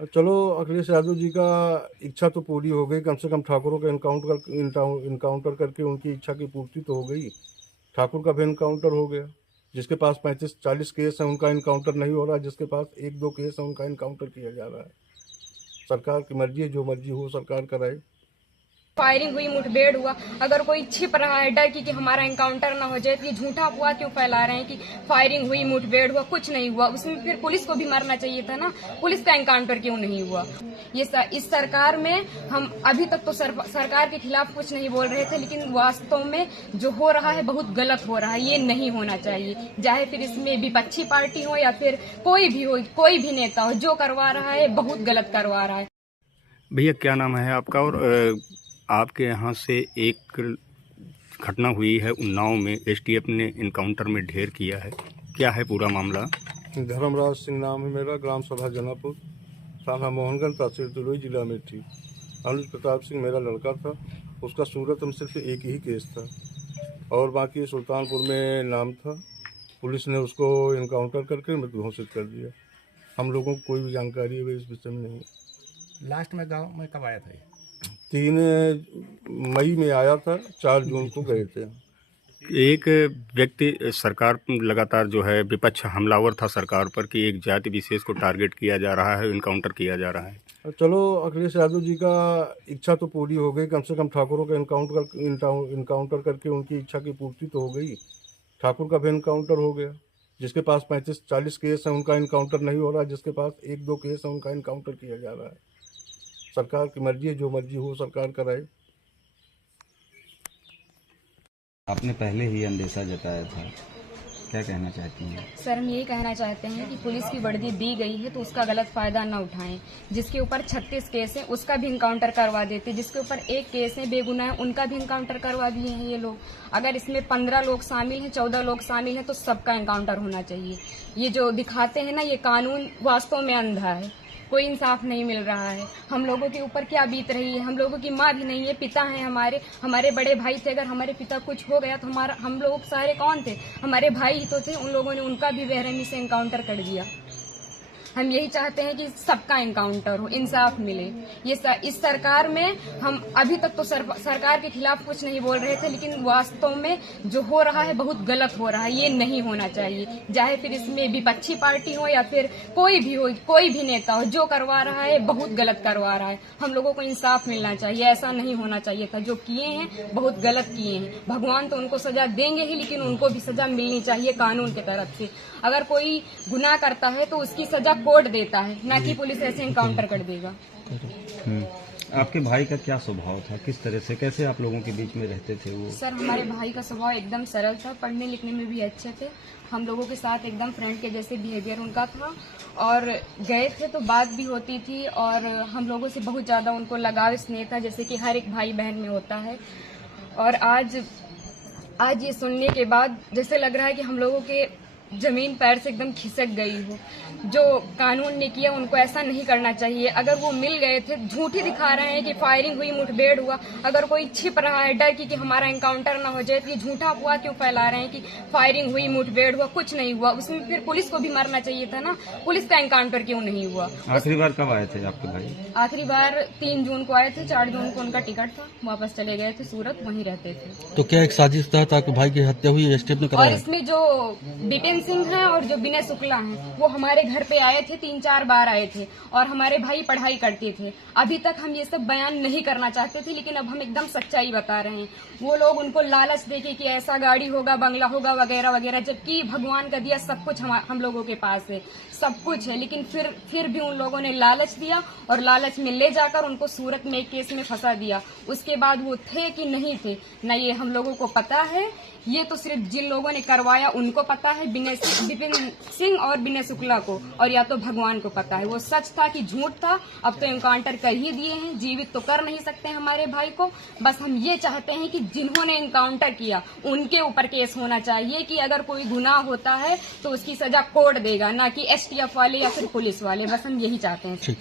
चलो, अखिलेश यादव जी का इच्छा तो पूरी हो गई। कम से कम ठाकुरों का इनकाउंटर करके उनकी इच्छा की पूर्ति तो हो गई। ठाकुर का भी इनकाउंटर हो गया। जिसके पास 35-40 केस है उनका इनकाउंटर नहीं हो रहा, जिसके पास 1-2 केस है उनका इनकाउंटर किया जा रहा है। सरकार की मर्जी है, जो मर्जी हो सरकार कराए। फायरिंग हुई, मुठभेड़ हुआ, अगर कोई छिप रहा है डर की कि हमारा एनकाउंटर ना हो जाए, तो ये झूठा अफवाह क्यों फैला रहे हैं कि फायरिंग हुई, मुठभेड़ हुआ? कुछ नहीं हुआ। उसमें फिर पुलिस को भी मरना चाहिए था ना। पुलिस का एनकाउंटर क्यों नहीं हुआ? इस सरकार में हम अभी तक तो सरकार के खिलाफ कुछ नहीं बोल रहे थे, लेकिन वास्तव में जो हो रहा है बहुत गलत हो रहा है। ये नहीं होना चाहिए। चाहे फिर इसमें विपक्षी पार्टी हो या फिर कोई भी हो, कोई भी नेता हो, जो करवा रहा है बहुत गलत करवा रहा है। भैया क्या नाम है आपका? और आपके यहाँ से एक घटना हुई है उन्नाव में, एसटीएफ ने इनकाउंटर में ढेर किया है, क्या है पूरा मामला? धर्मराज सिंह नाम है मेरा, ग्राम सभा जनापुर, थाना मोहनगंज, तहसील तुलई, जिला मेरठी। अनुज प्रताप सिंह मेरा लड़का था। उसका सूरत में सिर्फ एक ही केस था और बाकी सुल्तानपुर में नाम था। पुलिस ने उसको इनकाउंटर करके मृत घोषित कर दिया। हम लोगों को कोई भी जानकारी है इस विषय में नहीं। लास्ट में गांव में कब आया था? 3 मई में आया था, 4 जून को गए थे। एक व्यक्ति सरकार लगातार जो है विपक्ष हमलावर था सरकार पर कि एक जाति विशेष को टारगेट किया जा रहा है, इनकाउंटर किया जा रहा है। चलो, अखिलेश यादव जी का इच्छा तो पूरी हो गई। कम से कम ठाकुरों का इनकाउंटर करके उनकी इच्छा की पूर्ति तो हो गई। ठाकुर का भी इनकाउंटर हो गया। जिसके पास 35-40 केस है उनका इनकाउंटर नहीं हो रहा, जिसके पास 1-2 केस है उनका इनकाउंटर किया जा रहा है। सरकार की मर्जी है, जो मर्जी हो सरकार कराए। आपने पहले ही अंदेशा जताया था, क्या कहना चाहती हैं? सर, हम यही कहना चाहते हैं कि पुलिस की वर्दी दी गई है तो उसका गलत फायदा न उठाएं। जिसके ऊपर 36 केस है उसका भी इनकाउंटर करवा देते, जिसके ऊपर 1 केस है बेगुनाह है उनका भी इनकाउंटर करवा दिए हैं ये लोग। अगर इसमें 15 लोग शामिल हैं, 14 लोग शामिल हैं, तो सबका इनकाउंटर होना चाहिए। ये जो दिखाते हैं ना, ये कानून वास्तव में अंधा है। कोई इंसाफ नहीं मिल रहा है। हम लोगों के ऊपर क्या बीत रही है? हम लोगों की माँ भी नहीं है, पिता हैं हमारे बड़े भाई थे। अगर हमारे पिता कुछ हो गया तो हम लोग सारे कौन थे? हमारे भाई ही तो थे। उन लोगों ने उनका भी बेरहमी से एनकाउंटर कर दिया। हम यही चाहते हैं कि सबका एनकाउंटर हो, इंसाफ मिले। इस सरकार में हम अभी तक तो सरकार के खिलाफ कुछ नहीं बोल रहे थे, लेकिन वास्तव में जो हो रहा है बहुत गलत हो रहा है। ये नहीं होना चाहिए। चाहे फिर इसमें विपक्षी पार्टी हो या फिर कोई भी हो, कोई भी नेता हो, जो करवा रहा है बहुत गलत करवा रहा है। हम लोगों को इंसाफ मिलना चाहिए। ऐसा नहीं होना चाहिए था। जो किए हैं बहुत गलत किए हैं। भगवान तो उनको सजा देंगे ही, लेकिन उनको भी सजा मिलनी चाहिए कानून की तरफ से। अगर कोई गुनाह करता है तो उसकी सजा कोर्ट देता है, ना कि पुलिस ऐसे एनकाउंटर कर देगा। आपके भाई का क्या स्वभाव था? किस तरह से, कैसे आप लोगों के बीच में रहते थे वो? सर, हमारे भाई का स्वभाव एकदम सरल था। पढ़ने लिखने में भी अच्छे थे। हम लोगों के साथ एकदम फ्रेंड के जैसे बिहेवियर उनका था। और गए थे तो बात भी होती थी और हम लोगों से बहुत ज़्यादा उनको लगाव स्नेह था, जैसे कि हर एक भाई बहन में होता है। और आज ये सुनने के बाद जैसे लग रहा है कि हम लोगों के जमीन पैर से एकदम खिसक गई हो। जो कानून ने किया उनको ऐसा नहीं करना चाहिए। अगर वो मिल गए थे, झूठी दिखा रहे हैं कि फायरिंग हुई, मुठभेड़ हुआ, अगर कोई छिप रहा है डर की कि हमारा एनकाउंटर ना हो जाए, तो ये झूठा अफवाह क्यों फैला रहे हैं कि फायरिंग हुई, मुठभेड़ हुआ? कुछ नहीं हुआ। उसमें फिर पुलिस को भी मरना चाहिए था ना। पुलिस का एनकाउंटर क्यों नहीं हुआ? आखिरी बार कब आए थे आपके भाई? आखिरी बार 3 जून को आए थे। 4 जून को उनका टिकट था, वापस चले गए थे सूरत, वहीं रहते थे। तो क्या एक साजिश था ताकि भाई की हत्या हुई, एसटीएफ ने और कराया? इसमें जो बिपिन सिंह है और जो विनय शुक्ला हैं, वो हमारे घर पे आए थे, 3-4 बार आए थे। और हमारे भाई पढ़ाई करते थे। अभी तक हम ये सब बयान नहीं करना चाहते थे, लेकिन अब हम एकदम सच्चाई बता रहे हैं। वो लोग उनको लालच देके कि ऐसा गाड़ी होगा, बंगला होगा, वगैरह वगैरह, जबकि भगवान का दिया सब कुछ हम लोगों के पास है, सब कुछ है। लेकिन फिर भी उन लोगों ने लालच दिया और लालच में ले जाकर उनको सूरत में एक केस में फंसा दिया। उसके बाद वो थे कि नहीं थे न ये हम लोगों को पता है। ये तो सिर्फ जिन लोगों ने करवाया उनको पता है, विपिन सिंह और विनय शुक्ला को, और या तो भगवान को पता है वो सच था कि झूठ था। अब तो एनकाउंटर कर ही दिए हैं, जीवित तो कर नहीं सकते हमारे भाई को। बस हम ये चाहते हैं कि जिन्होंने एनकाउंटर किया उनके ऊपर केस होना चाहिए कि अगर कोई गुनाह होता है तो उसकी सजा कोर्ट देगा, ना कि एसटीएफ वाले या फिर पुलिस वाले। बस हम यही चाहते हैं। ठीक।